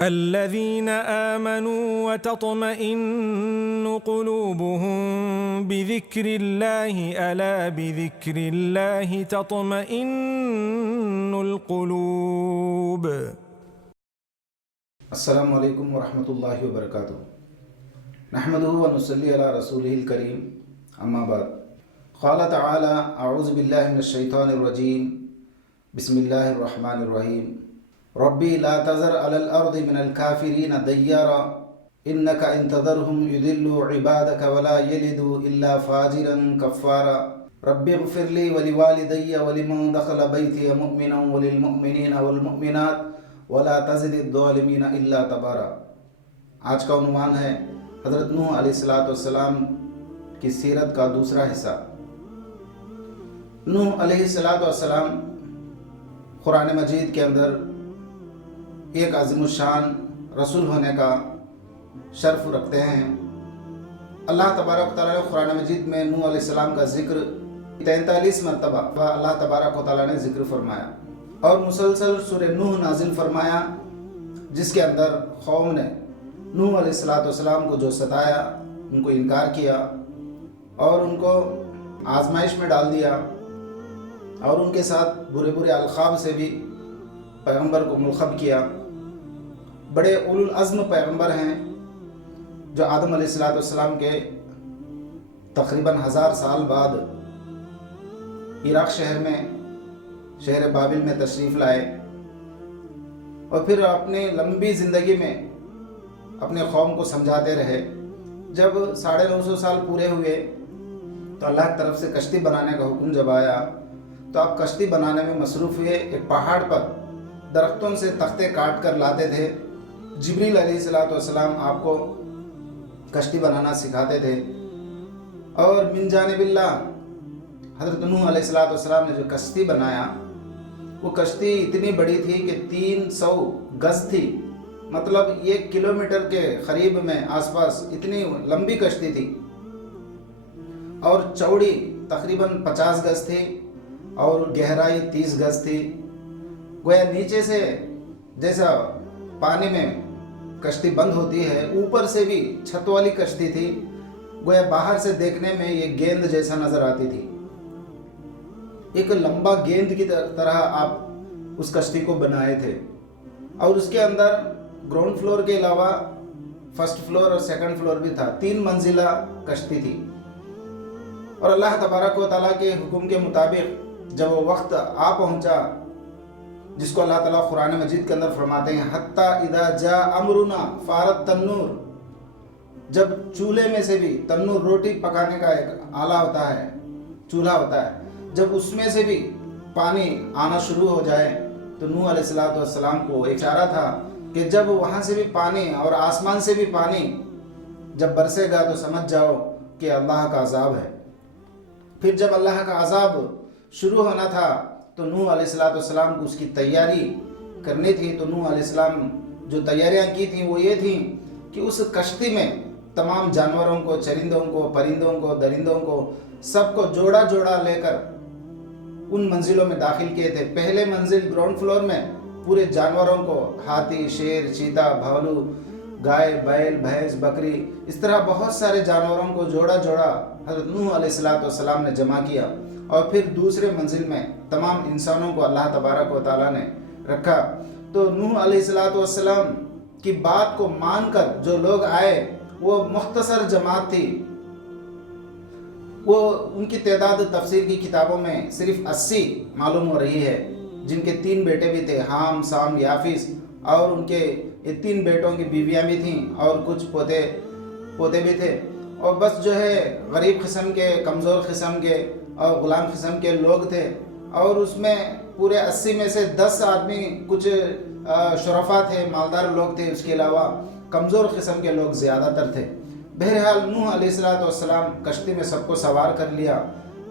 الذين آمنوا وتطمئن قلوبهم بذكر الله ألا بذكر الله تطمئن القلوب. السلام علیکم ورحمۃ اللہ وبرکاتہ. نحمده ونصلی علی رسوله الکریم. اما بعد. قال تعالی اعوذ باللہ من الشیطان الرجیم. بسم اللہ الرحمن الرحیم. ربی لا تذر علی الارض من الکافرین دیارا انک ان تذرهم یضلوا عبادک ولا یلدوا الا فاجرا کفارا. رب اغفر لی ولوالدی ولمن دخل بیتی مؤمنا وللمؤمنین والمؤمنات ولا تزد الظالمین الا تبارا. آج کا عنوان ہے حضرت نوح علیہ السلام کی سیرت کا دوسرا حصہ. نوح علیہ السلام قرآن مجید کے اندر ایک عظیم الشان رسول ہونے کا شرف رکھتے ہیں. اللہ تبارک و تعالیٰ نے قرآن مجید میں نوح علیہ السلام کا ذکر 43 مرتبہ اللہ تبارک و تعالیٰ نے ذکر فرمایا اور مسلسل سورہ نوح نازل فرمایا، جس کے اندر قوم نے نوح علیہ السلام کو جو ستایا، ان کو انکار کیا اور ان کو آزمائش میں ڈال دیا اور ان کے ساتھ برے برے القاب سے بھی پیغمبر کو ملقب کیا. بڑے اولو العزم پیغمبر ہیں جو آدم علیہ السلام کے تقریباً 1000 سال بعد عراق شہر بابل میں تشریف لائے اور پھر اپنی لمبی زندگی میں اپنے قوم کو سمجھاتے رہے. جب 950 سال پورے ہوئے تو اللہ کی طرف سے کشتی بنانے کا حکم جب آیا تو آپ کشتی بنانے میں مصروف ہوئے. ایک پہاڑ پر درختوں سے تختے کاٹ کر لاتے تھے. جبریل علیہ السلام آپ کو کشتی بنانا سکھاتے تھے. اور من جانب اللہ حضرت نوح علیہ السلام نے جو کشتی بنایا وہ کشتی اتنی بڑی تھی کہ 300 گز تھی، مطلب 1 کلومیٹر کے قریب میں آس پاس اتنی لمبی کشتی تھی اور چوڑی تقریباً 50 گز تھی اور گہرائی 30 گز تھی. گویا نیچے سے جیسا پانی میں کشتی بند ہوتی ہے، اوپر سے بھی چھت والی کشتی تھی. گویا باہر سے دیکھنے میں یہ گیند جیسا نظر آتی تھی. ایک لمبا گیند کی طرح آپ اس کشتی کو بنائے تھے اور اس کے اندر گراؤنڈ فلور کے علاوہ فرسٹ فلور اور سیکنڈ فلور بھی تھا. 3 منزلہ کشتی تھی. اور اللہ تبارک و تعالیٰ کے حکم کے مطابق جب وہ وقت آ پہنچا جس کو اللہ تعالیٰ قرآن مجید کے اندر فرماتے ہیں حتیٰ اذا جاء امرنا فارت تنور، جب چولہے میں سے بھی تنور روٹی پکانے کا ایک آلہ ہوتا ہے، چولہا ہوتا ہے، جب اس میں سے بھی پانی آنا شروع ہو جائے تو نوح علیہ السلام کو اشارہ تھا کہ جب وہاں سے بھی پانی اور آسمان سے بھی پانی جب برسے گا تو سمجھ جاؤ کہ اللہ کا عذاب ہے. پھر جب اللہ کا عذاب شروع ہونا تھا تو نوح علیہ السلام کو اس کی تیاری کرنی تھی. تو نوح علیہ السلام جو تیاریاں کی تھیں وہ یہ تھیں کہ اس کشتی میں تمام جانوروں کو، چرندوں کو، پرندوں کو، درندوں کو، سب کو جوڑا جوڑا لے کر ان منزلوں میں داخل کیے تھے. پہلے منزل گراؤنڈ فلور میں پورے جانوروں کو، ہاتھی، شیر، چیتا، بھالو، گائے، بیل، بھینس، بکری، اس طرح بہت سارے جانوروں کو جوڑا جوڑا حضرت نوح علیہ السلام نے جمع کیا. اور پھر دوسرے منزل میں تمام انسانوں کو اللہ تبارک و تعالیٰ نے رکھا. تو نوح علیہ السلام کی بات کو مان کر جو لوگ آئے وہ مختصر جماعت تھی. وہ ان کی تعداد تفسیر کی کتابوں میں صرف 80 معلوم ہو رہی ہے، جن کے 3 بیٹے بھی تھے، حام، سام، یافیس، اور ان کے 3 بیٹوں کی بیویاں بھی تھیں اور کچھ پوتے بھی تھے. اور بس جو ہے غریب قسم کے، کمزور قسم کے اور غلام قسم کے لوگ تھے. اور اس میں پورے 80 میں سے 10 آدمی کچھ شرفا تھے، مالدار لوگ تھے، اس کے علاوہ کمزور قسم کے لوگ زیادہ تر تھے. بہرحال نوح علیہ السلام کشتی میں سب کو سوار کر لیا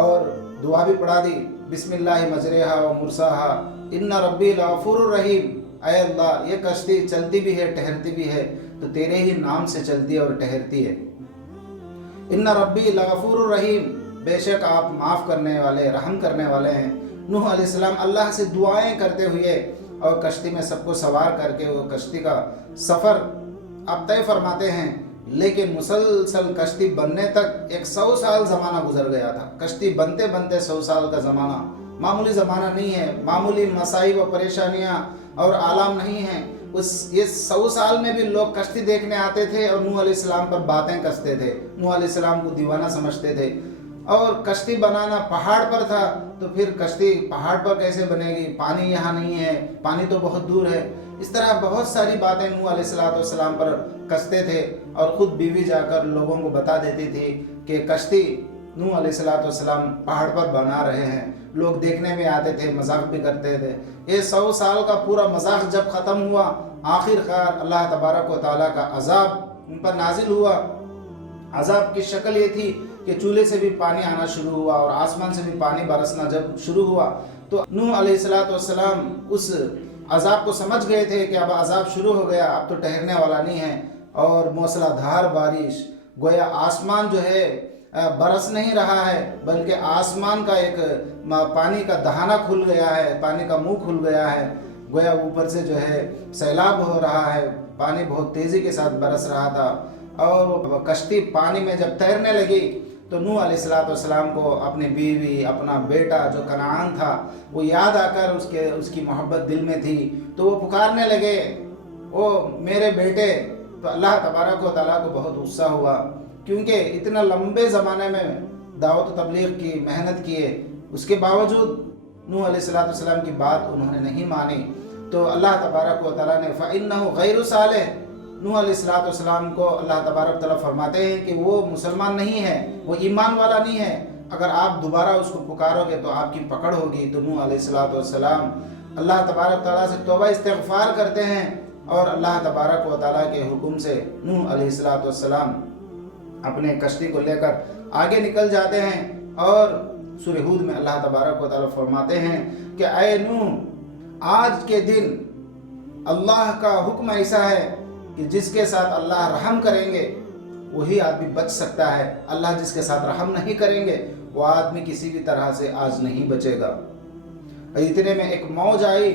اور دعا بھی پڑھا دی، بسم اللہ مجریہا و مرساہا ان ربی لغفور الرحیم. اے اللہ، یہ کشتی چلتی بھی ہے، ٹہرتی بھی ہے تو تیرے ہی نام سے چلتی ہے اور ٹہرتی ہے. ان ربی لغفور الرحیم، بے شک آپ معاف کرنے والے، رحم کرنے والے ہیں. نوح علیہ السلام اللہ سے دعائیں کرتے ہوئے اور کشتی میں سب کو سوار کر کے وہ کشتی کا سفر آپ طے فرماتے ہیں، لیکن مسلسل کشتی بننے تک 100 سال زمانہ گزر گیا تھا۔ کشتی بنتے بنتے 100 سال کا زمانہ معمولی زمانہ نہیں ہے، معمولی مصائب و پریشانیاں اور آلام نہیں ہیں۔ یہ 100 سال میں بھی لوگ کشتی دیکھنے آتے تھے اور نوح علیہ السلام پر باتیں کستے تھے، نوح علیہ السلام کو دیوانہ سمجھتے تھے۔ اور کشتی بنانا پہاڑ پر تھا، تو پھر کشتی پہاڑ پر کیسے بنے گی؟ پانی یہاں نہیں ہے، پانی تو بہت دور ہے۔ اس طرح بہت ساری باتیں نوح علیہ السلام پر کستے تھے، اور خود بیوی جا کر لوگوں کو بتا دیتی تھی کہ کشتی نوح علیہ السلام پہاڑ پر بنا رہے ہیں۔ لوگ دیکھنے میں آتے تھے، مذاق بھی کرتے تھے۔ یہ 100 سال کا پورا مذاق جب ختم ہوا، آخر کار اللہ تبارک و تعالیٰ کا عذاب ان پر نازل ہوا۔ عذاب کی شکل یہ تھی کہ چولہے سے بھی پانی آنا شروع ہوا اور آسمان سے بھی پانی برسنا جب شروع ہوا، تو نوح علیہ السلام اس عذاب کو سمجھ گئے تھے کہ اب عذاب شروع ہو گیا، اب تو ٹھہرنے والا نہیں ہے۔ اور موسلا دھار بارش، گویا آسمان جو ہے برس نہیں رہا ہے، بلکہ آسمان کا ایک پانی کا دہانہ کھل گیا ہے، پانی کا منہ کھل گیا ہے، گویا اوپر سے جو ہے سیلاب ہو رہا ہے، پانی بہت تیزی کے ساتھ برس رہا تھا۔ اور کشتی پانی میں جب تیرنے لگی تو نوح علیہ السلام کو اپنی بیوی، اپنا بیٹا جو کنعان تھا وہ یاد آ کر اس کی محبت دل میں تھی، تو وہ پکارنے لگے، او میرے بیٹے۔ تو اللہ تبارک و تعالیٰ کو بہت غصہ ہوا، کیونکہ اتنا لمبے زمانے میں دعوت و تبلیغ کی محنت کیے، اس کے باوجود نوح علیہ السلام کی بات انہوں نے نہیں مانی۔ تو اللہ تبارک و تعالیٰ نے فَإِنَّهُ غَيْرُ صَالِحٍ، نوح علیہ السلام کو اللہ تبارک و تعالیٰ فرماتے ہیں کہ وہ مسلمان نہیں ہے، وہ ایمان والا نہیں ہے، اگر آپ دوبارہ اس کو پکارو گے تو آپ کی پکڑ ہوگی۔ تو نوح علیہ السلام اللہ تبارک و تعالیٰ سے توبہ استغفار کرتے ہیں، اور اللہ تبارک و تعالیٰ کے حکم سے نوح علیہ السلام اپنے کشتی کو لے کر آگے نکل جاتے ہیں۔ اور سورہ ہود میں اللہ تبارک و تعالیٰ فرماتے ہیں کہ اے نوح، آج کے دن اللہ کا حکم ایسا ہے کہ جس کے ساتھ اللہ رحم کریں گے وہی آدمی بچ سکتا ہے، اللہ جس کے ساتھ رحم نہیں کریں گے وہ آدمی کسی بھی طرح سے آج نہیں بچے گا۔ اتنے میں ایک موج آئی،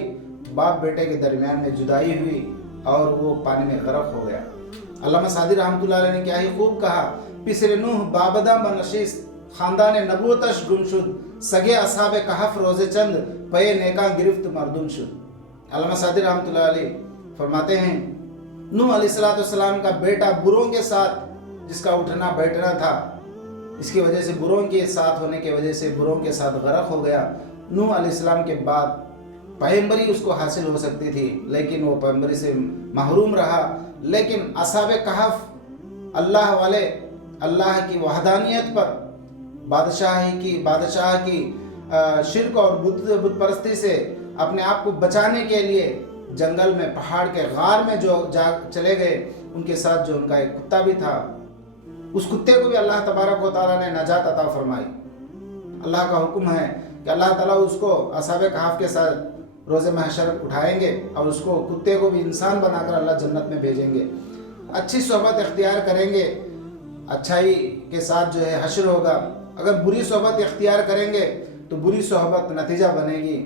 باپ بیٹے کے درمیان میں جدائی ہوئی اور وہ پانی میں غرق ہو گیا۔ علامہ سعدی رحمۃ اللہ علیہ نے کیا ہی خوب کہا، پسر نوح بابدہ بنشست، خاندان نبوتش گم شد، سگے اصحاب کہف روز چند، پے نیکاں گرفت مردم شد۔ علامہ سعدی رحمۃ اللہ علیہ فرماتے ہیں نوح علیہ السلام کا بیٹا بروں کے ساتھ جس کا اٹھنا بیٹھنا تھا، اس کی وجہ سے بروں کے ساتھ ہونے کی وجہ سے بروں کے ساتھ غرق ہو گیا۔ نوح علیہ السلام کے بعد پیغمبری اس کو حاصل ہو سکتی تھی، لیکن وہ پیغمبری سے محروم رہا۔ لیکن اصحاب کہف اللہ والے، اللہ کی وحدانیت پر، بادشاہ کی شرک اور بت پرستی سے اپنے آپ کو بچانے کے لیے جنگل میں، پہاڑ کے غار میں جو چلے گئے، ان کے ساتھ جو ان کا ایک کتا بھی تھا، اس کتے کو بھی اللہ تبارک و تعالیٰ نے نجات عطا فرمائی۔ اللہ کا حکم ہے کہ اللہ تعالیٰ اس کو اصحاب کہف کے ساتھ روز محشر اٹھائیں گے، اور اس کو کتے کو بھی انسان بنا کر اللہ جنت میں بھیجیں گے۔ اچھی صحبت اختیار کریں گے، اچھائی کے ساتھ جو ہے حشر ہوگا۔ اگر بری صحبت اختیار کریں گے تو بری صحبت نتیجہ بنے گی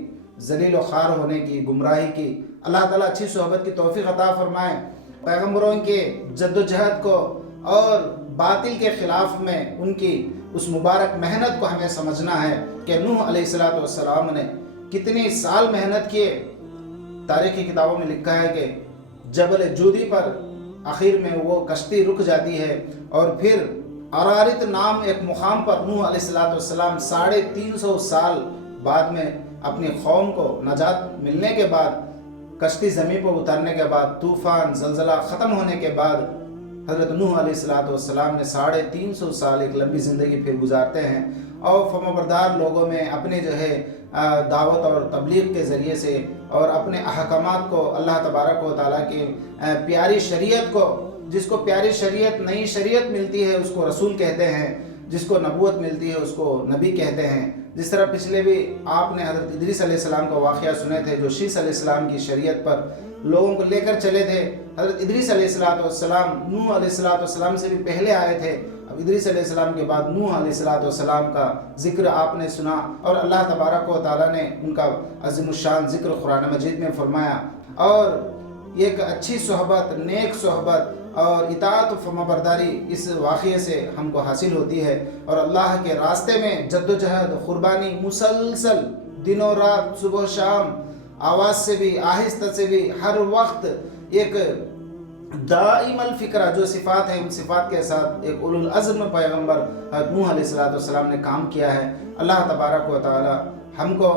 ذلیل و خوار ہونے کی، گمراہی کی۔ اللہ تعالیٰ اچھی صحبت کی توفیق عطا فرمائے۔ پیغمبروں کے جد و جہد کو اور باطل کے خلاف میں ان کی اس مبارک محنت کو ہمیں سمجھنا ہے کہ نوح علیہ السلام نے کتنی سال محنت کیے۔ تاریخی کتابوں میں لکھا ہے کہ جبل جودی پر آخر میں وہ کشتی رک جاتی ہے، اور پھر ارارت نام ایک مقام پر نوح علیہ السلام 350 سال بعد میں اپنی قوم کو نجات ملنے کے بعد، کشتی زمین پر اترنے کے بعد، طوفان زلزلہ ختم ہونے کے بعد، حضرت نوح علیہ السلام نے 350 سال ایک لمبی زندگی پھر گزارتے ہیں، اور فرمانبردار لوگوں میں اپنے جو ہے دعوت اور تبلیغ کے ذریعے سے اور اپنے احکامات کو، اللہ تبارک و تعالیٰ کی پیاری شریعت کو، جس کو پیاری شریعت، نئی شریعت ملتی ہے اس کو رسول کہتے ہیں، جس کو نبوت ملتی ہے اس کو نبی کہتے ہیں۔ جس طرح پچھلے بھی آپ نے حضرت ادریس علیہ السلام کا واقعہ سنے تھے، جو شیس علیہ السلام کی شریعت پر لوگوں کو لے کر چلے تھے. حضرت ادریس علیہ السلام نوح علیہ السلام سے بھی پہلے آئے تھے. اب ادریس علیہ السلام کے بعد نوح علیہ السلام کا ذکر آپ نے سنا اور اللہ تبارک و تعالیٰ نے ان کا عظیم الشان ذکر قرآن مجید میں فرمایا. اور ایک اچھی صحبت، نیک صحبت اور اطاعت و فرمانبرداری اس واقعے سے ہم کو حاصل ہوتی ہے. اور اللہ کے راستے میں جد و جہد، قربانی مسلسل دن و رات، صبح و شام، آواز سے بھی آہستہ سے بھی، ہر وقت ایک دائم الفکرہ جو صفات ہیں ان صفات کے ساتھ ایک اولو العزم پیغمبر حضرت نوح علیہ السلام نے کام کیا ہے. اللہ تبارک و تعالی ہم کو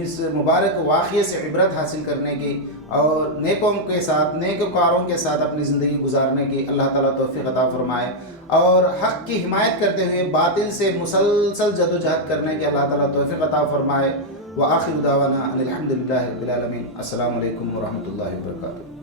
اس مبارک واقعے سے عبرت حاصل کرنے کی اور نیکوں کے ساتھ، نیک کاروں کے ساتھ اپنی زندگی گزارنے کی اللہ تعالیٰ توفیق عطا فرمائے، اور حق کی حمایت کرتے ہوئے باطل سے مسلسل جد و جہد کرنے کی اللہ تعالیٰ توفیق عطا فرمائے. وآخر دعوانا ان الحمد للہ رب العالمین. السلام علیکم ورحمۃ اللہ وبرکاتہ.